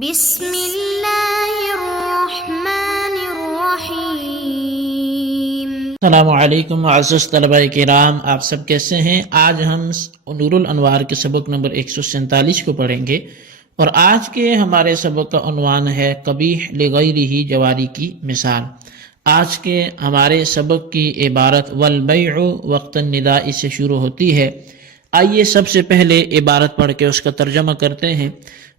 بسم اللہ الرحمن الرحیم۔ السلام علیکم معزز طلبہ کرام، آپ سب کیسے ہیں؟ آج ہم نور الانوار کے سبق نمبر 147 کو پڑھیں گے، اور آج کے ہمارے سبق کا عنوان ہے قبیح لغیرہ جواری کی مثال۔ آج کے ہمارے سبق کی عبارت والبیع وقت النداء سے شروع ہوتی ہے۔ آئیے سب سے پہلے عبارت پڑھ کے اس کا ترجمہ کرتے ہیں،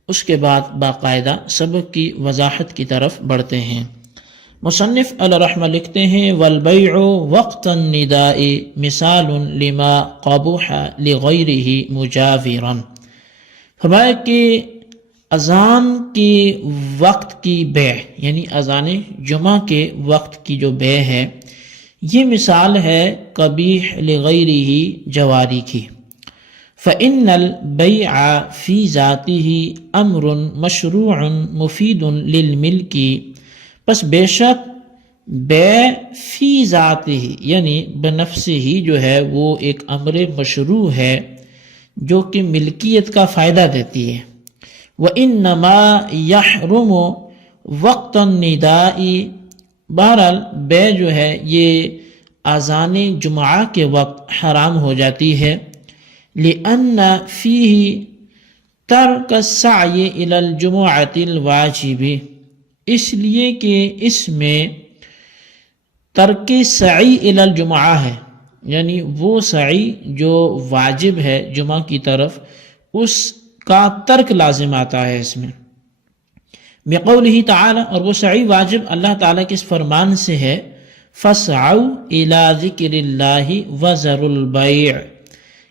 اس کے بعد باقاعدہ سبق کی وضاحت کی طرف بڑھتے ہیں۔ مصنف علیہ رحمہ لکھتے ہیں والبیع وقت النداء مثال لما قبح لغیرہ مجاورا۔ فرمایا کہ اذان کے وقت کی بیع، یعنی اذان جمعہ کے وقت کی جو بیع ہے، یہ مثال ہے قبیح لغیرہ جواری کی۔ فإن البيع في ذاته امر مشروع مفید للملک، پس بے شک بیع فی ذاتہ یعنی بنفسہ ہی جو ہے وہ ایک امر مشروع ہے جو کہ ملکیت کا فائدہ دیتی ہے۔ وإنما يحرم وقت النداء، بہرحال بیع جو ہے یہ اذان جمعہ کے وقت حرام ہو جاتی ہے، لأن فيه ترک السعی الی الجمعۃ الواجب، اس لیے کہ اس میں ترک سعی الی الجمعہ ہے، یعنی وہ سعی جو واجب ہے جمعہ کی طرف، اس کا ترک لازم آتا ہے اس میں۔ بقولہ تعالی، اور وہ سعی واجب اللہ تعالیٰ کے اس فرمان سے ہے فَاسْعَوْا إِلَى ذِكْرِ اللَّهِ وَذَرُوا الْبَيْعَ،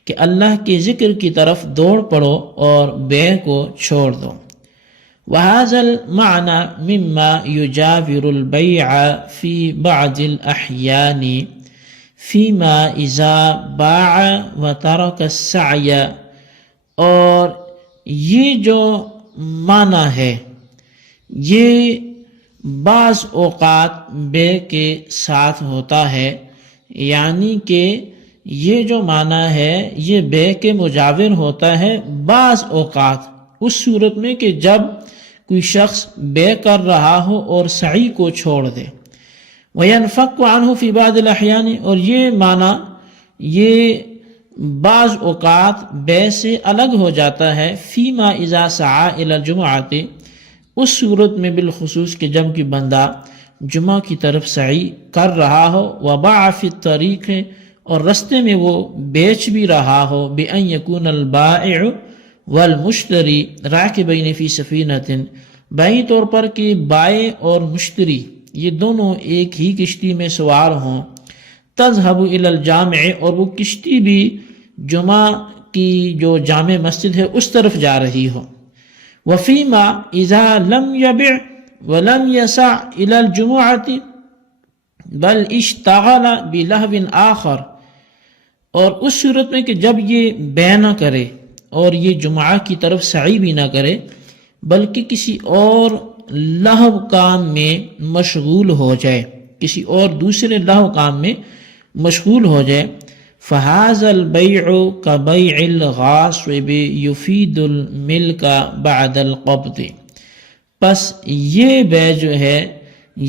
کہ اللہ کے ذکر کی طرف دوڑ پڑو اور بیع کو چھوڑ دو۔ وَهَذَا الْمَعْنَى مِمَّا يُجَاوِرُ الْبَيْعَ فِي بَعْضِ الْأَحْيَانِ فِيمَا إِذَا بَاعَ وَتَرَكَ السَّعْيَ، اور یہ جو معنی ہے یہ بعض اوقات بیع کے ساتھ ہوتا ہے، یعنی کہ یہ جو معنی ہے یہ بیع کے مجاور ہوتا ہے بعض اوقات، اس صورت میں کہ جب کوئی شخص بیع کر رہا ہو اور سعی کو چھوڑ دے۔ وَيَنْفَقُ عَنْهُ فِي بَعْضِ الْأَحْيَانِ، اور یہ معنی یہ بعض اوقات بیع سے الگ ہو جاتا ہے فِيمَا إِذَا سَعَى إِلَى الْجُمْعَةِ، اس صورت میں بالخصوص کہ جب کہ بندہ جمعہ کی طرف سعی کر رہا ہو، وَبَاعَ فِي الطَّرِيقِ، اور رستے میں وہ بیچ بھی رہا ہو، بِأَنْ يَكُونَ الْبَائِعُ وَالْمُشْتَرِي رَاكِبَيْنِ فِي سَفِينَةٍ، بائیں طور پر کہ بائع اور مشتری یہ دونوں ایک ہی کشتی میں سوار ہوں، تَذْهَبُ إِلَى الْجَامِعِ، اور وہ کشتی بھی جمعہ کی جو جامع مسجد ہے اس طرف جا رہی ہو۔ وَفِيمَا إِذَا لَمْ يَبِعْ وَلَمْ يَسَعْ إِلَى الْجُمُعَةِ بَلْ اشْتَغَلَ بِلَهْوٍ آخَرَ، اور اس صورت میں کہ جب یہ بیع نہ کرے اور یہ جمعہ کی طرف سعی بھی نہ کرے بلکہ کسی اور لہو کام میں مشغول ہو جائے، کسی اور دوسرے لہو کام میں مشغول ہو جائے، فَهَذَا الْبَيْعُ كَبَيْعِ الْغَاصِبِ يُفِيدُ الْمِلْكَ بَعْدَ الْقَبْضِ، پس یہ بیع جو ہے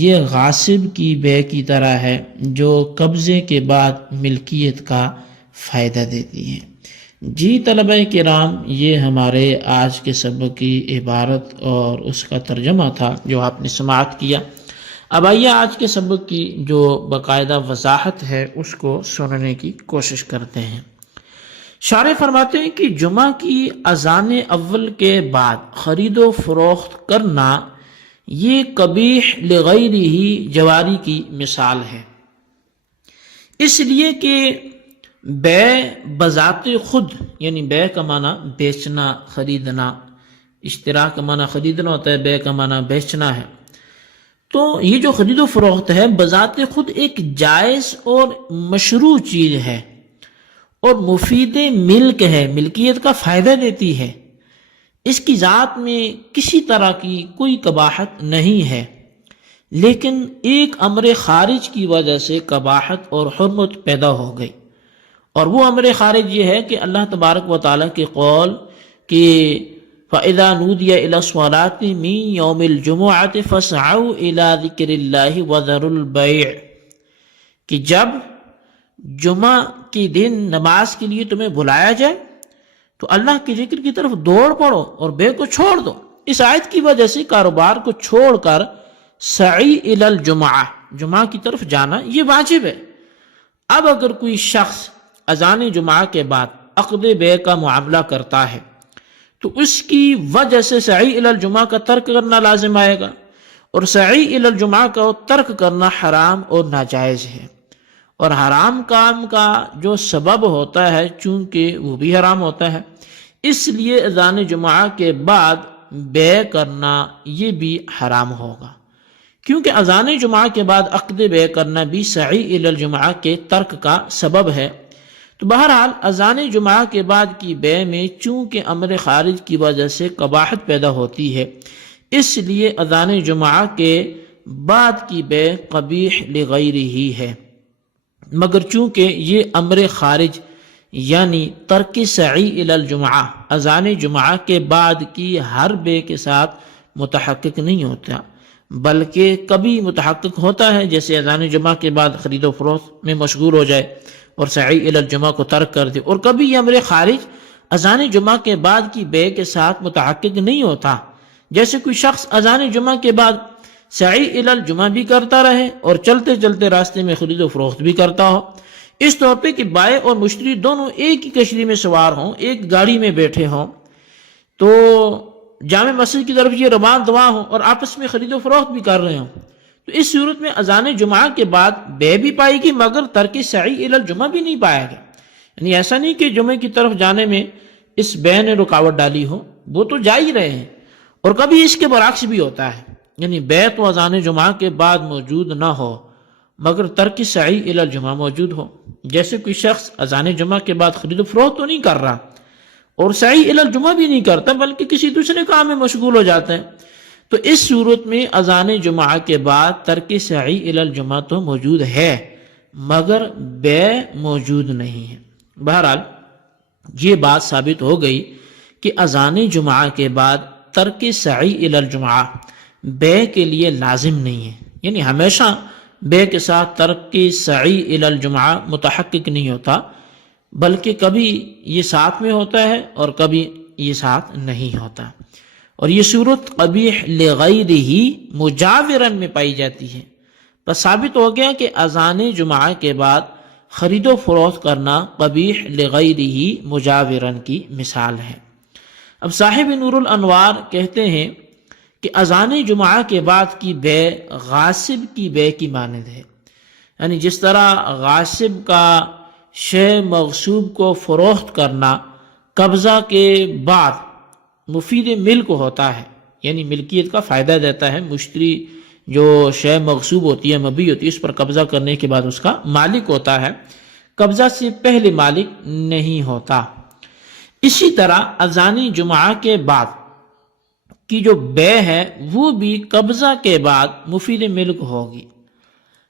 یہ غاصب کی بیع کی طرح ہے جو قبضے کے بعد ملکیت کا فائدہ دیتی ہے۔ جی طلبہ کرام، یہ ہمارے آج کے سبق کی عبارت اور اس کا ترجمہ تھا جو آپ نے سماعت کیا۔ اب آئیے آج کے سبق کی جو باقاعدہ وضاحت ہے اس کو سننے کی کوشش کرتے ہیں۔ شارح فرماتے ہیں کہ جمعہ کی اذان اول کے بعد خرید و فروخت کرنا یہ قبیح لغیرہ جواری کی مثال ہے، اس لیے کہ بیع بذات خود، یعنی بیع کا معنی بیچنا خریدنا، اشترا کا معنی خریدنا ہوتا ہے، بیع کا معنی بیچنا ہے، تو یہ جو خرید و فروخت ہے بذات خود ایک جائز اور مشروع چیز ہے اور مفید ملک ہے، ملکیت کا فائدہ دیتی ہے، اس کی ذات میں کسی طرح کی کوئی قباحت نہیں ہے، لیکن ایک امر خارج کی وجہ سے قباحت اور حرمت پیدا ہو گئی، اور وہ امر خارج یہ ہے کہ اللہ تبارک و تعالیٰ کے قول کہ فَإِذَا نُودِيَ إِلَى الصَّلَاةِ مِن يَوْمِ الْجُمُعَةِ فَاسْعَوْا إِلَى ذِكْرِ اللَّهِ وَذَرُوا الْبَيْعَ، کہ جب جمعہ کی دن نماز کے لیے تمہیں بلایا جائے تو اللہ کے ذکر کی طرف دوڑ پڑو اور بے کو چھوڑ دو۔ اس آیت کی وجہ سے کاروبار کو چھوڑ کر سعی الی الجمعہ، جمعہ کی طرف جانا یہ واجب ہے۔ اب اگر کوئی شخص اذان جمعہ کے بعد عقد بے کا معاملہ کرتا ہے تو اس کی وجہ سے سعی الی الجمعہ کا ترک کرنا لازم آئے گا، اور سعی الی الجمعہ کا ترک کرنا حرام اور ناجائز ہے، اور حرام کام کا جو سبب ہوتا ہے چونکہ وہ بھی حرام ہوتا ہے، اس لیے اذان جمعہ کے بعد بے کرنا یہ بھی حرام ہوگا، کیونکہ اذان جمعہ کے بعد عقد بے کرنا بھی سعی الی الجمعہ کے ترک کا سبب ہے۔ تو بہرحال اذان جمعہ کے بعد کی بے میں چونکہ امر خارج کی وجہ سے قباحت پیدا ہوتی ہے، اس لیے اذان جمعہ کے بعد کی بے قبیح لغیرہ ہی ہے، مگر چونکہ یہ امر خارج یعنی ترک سعی الی الجمعہ اذان جمعہ کے بعد کی ہر بے کے ساتھ متحقق نہیں ہوتا، بلکہ کبھی متحقق ہوتا ہے، جیسے اذان جمعہ کے بعد خرید و فروخت میں مشغول ہو جائے اور سعی الی الجمعہ کو ترک کر دے، اور کبھی یہ امر خارج اذان جمعہ کے بعد کی بے کے ساتھ متحقق نہیں ہوتا، جیسے کوئی شخص اذان جمعہ کے بعد سعی الی الجمعہ بھی کرتا رہے اور چلتے چلتے راستے میں خرید و فروخت بھی کرتا ہو، اس طور پہ کہ بائع اور مشتری دونوں ایک ہی کشتی میں سوار ہوں، ایک گاڑی میں بیٹھے ہوں، تو جامع مسجد کی طرف یہ روان دوا ہوں اور آپس میں خرید و فروخت بھی کر رہے ہوں، تو اس صورت میں اذان جمعہ کے بعد بے بھی پائے گی مگر ترک سعی الی الجمعہ بھی نہیں پائے گا۔ یعنی ایسا نہیں کہ جمعے کی طرف جانے میں اس بے نے رکاوٹ ڈالی ہو، وہ تو جا ہی رہے ہیں، اور کبھی اس کے برعکس بھی ہوتا ہے، یعنی بے تو اذان جمعہ کے بعد موجود نہ ہو مگر ترک سعی الی الجمعہ موجود ہو، جیسے کوئی شخص اذان جمعہ کے بعد خرید و فروخت تو نہیں کر رہا اور سعی الی الجمعہ بھی نہیں کرتا بلکہ کسی دوسرے کام میں مشغول ہو جاتا ہے، تو اس صورت میں اذان جمعہ کے بعد ترک سعی الی الجمعہ تو موجود ہے مگر بے موجود نہیں ہے۔ بہرحال یہ بات ثابت ہو گئی کہ اذان جمعہ کے بعد ترک سعی الی الجمعہ بے کے لیے لازم نہیں ہے، یعنی ہمیشہ بے کے ساتھ ترک سعی الی الجمعہ متحقق نہیں ہوتا، بلکہ کبھی یہ ساتھ میں ہوتا ہے اور کبھی یہ ساتھ نہیں ہوتا، اور یہ صورت قبیح لغیرہ مجاورن میں پائی جاتی ہے۔ بس ثابت ہو گیا کہ اذان جمعہ کے بعد خرید و فروخت کرنا قبیح لغیرہ مجاورن کی مثال ہے۔ اب صاحب نور الانوار کہتے ہیں کہ اذان جمعہ کے بعد کی بے غاصب کی بے کی مانند ہے، یعنی جس طرح غاصب کا شے مغصوب کو فروخت کرنا قبضہ کے بعد مفید ملک ہوتا ہے، یعنی ملکیت کا فائدہ دیتا ہے، مشتری جو شے مغصوب ہوتی ہے مبیع ہوتی ہے اس پر قبضہ کرنے کے بعد اس کا مالک ہوتا ہے، قبضہ سے پہلے مالک نہیں ہوتا، اسی طرح اذان جمعہ کے بعد کی جو بے ہے وہ بھی قبضہ کے بعد مفید ملک ہوگی۔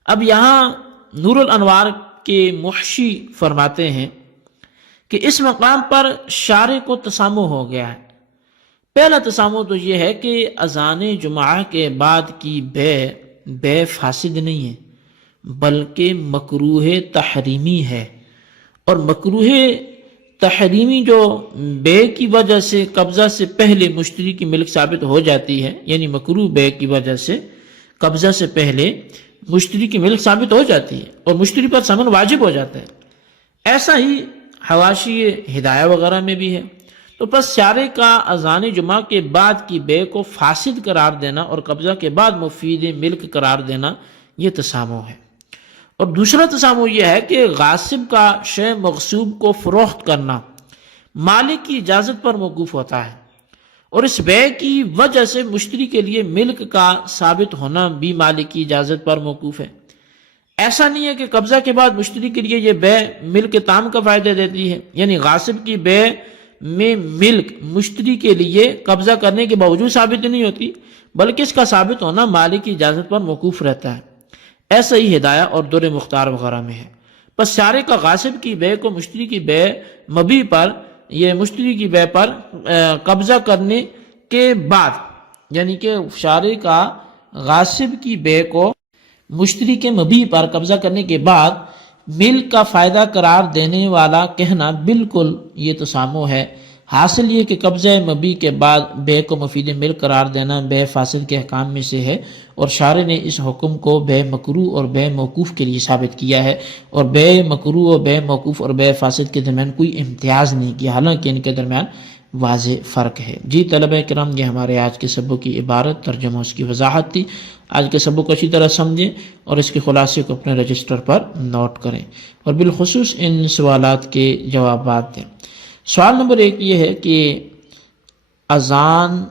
اب یہاں نور الانوار کے محشی فرماتے ہیں کہ اس مقام پر شارع کو تسامح ہو گیا ہے۔ پہلا تسامح تو یہ ہے کہ اذان جمعہ کے بعد کی بے فاسد نہیں ہے بلکہ مکروہ تحریمی ہے، اور مکروہ تحریمی جو بے کی وجہ سے قبضہ سے پہلے مشتری کی ملک ثابت ہو جاتی ہے، یعنی مکروہ بے کی وجہ سے قبضہ سے پہلے مشتری کی ملک ثابت ہو جاتی ہے اور مشتری پر ثمن واجب ہو جاتا ہے، ایسا ہی حواشی ہدایہ وغیرہ میں بھی ہے۔ تو پس شارع کا اذان جمعہ کے بعد کی بے کو فاسد قرار دینا اور قبضہ کے بعد مفید ملک قرار دینا یہ تسامح ہے۔ اور دوسرا تسامح یہ ہے کہ غاصب کا شے مغصوب کو فروخت کرنا مالک کی اجازت پر موقوف ہوتا ہے، اور اس بے کی وجہ سے مشتری کے لیے ملک کا ثابت ہونا بھی مالک کی اجازت پر موقوف ہے۔ ایسا نہیں ہے کہ قبضہ کے بعد مشتری کے لیے یہ بے ملک تام کا فائدہ دیتی ہے، یعنی غاصب کی بے میں ملک مشتری کے لیے قبضہ کرنے کے باوجود ثابت نہیں ہوتی بلکہ اس کا ثابت ہونا مالک کی اجازت پر موقوف رہتا ہے، ایسا ہی ہدایہ اور در مختار وغیرہ میں ہے۔ پس شارع کا غاصب کی بے کو مشتری کی بے مبیع پر یہ مشتری کی بے پر قبضہ کرنے کے بعد، یعنی کہ شارع کا غاصب کی بے کو مشتری کے مبیع پر قبضہ کرنے کے بعد ملک کا فائدہ قرار دینے والا کہنا بالکل یہ تسامح ہے۔ حاصل یہ کہ قبضہ مبیع کے بعد بے کو مفید ملک قرار دینا بے فاسد کے احکام میں سے ہے، اور شارع نے اس حکم کو بے مکروہ اور بے موقوف کے لیے ثابت کیا ہے، اور بے مکروہ اور بے موقوف اور بے فاسد کے درمیان کوئی امتیاز نہیں کیا، حالانکہ ان کے درمیان واضح فرق ہے۔ جی طلبہ کرام، یہ ہمارے آج کے سبق کی عبارت، ترجمہ اس کی وضاحت تھی۔ آج کے سبق کو اچھی طرح سمجھیں اور اس کے خلاصے کو اپنے رجسٹر پر نوٹ کریں، اور بالخصوص ان سوالات کے جوابات دیں۔ سوال نمبر 1 یہ ہے کہ اذان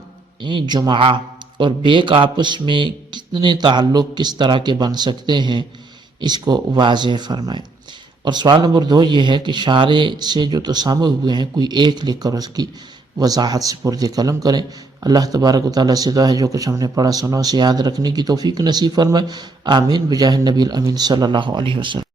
جمعہ اور بے کا آپس میں کتنے تعلق کس طرح کے بن سکتے ہیں، اس کو واضح فرمائیں۔ اور سوال نمبر 2 یہ ہے کہ شارع سے جو تسامح ہوئے ہیں کوئی ایک لکھ کر اس کی وضاحت سے پرد قلم کریں۔ اللہ تبارک و تعالیٰ سے دعا ہے جو کچھ ہم نے پڑھا سنا اسے یاد رکھنے کی توفیق نصیب فرمائے، آمین بجاہ النبی الامین صلی اللہ علیہ وسلم۔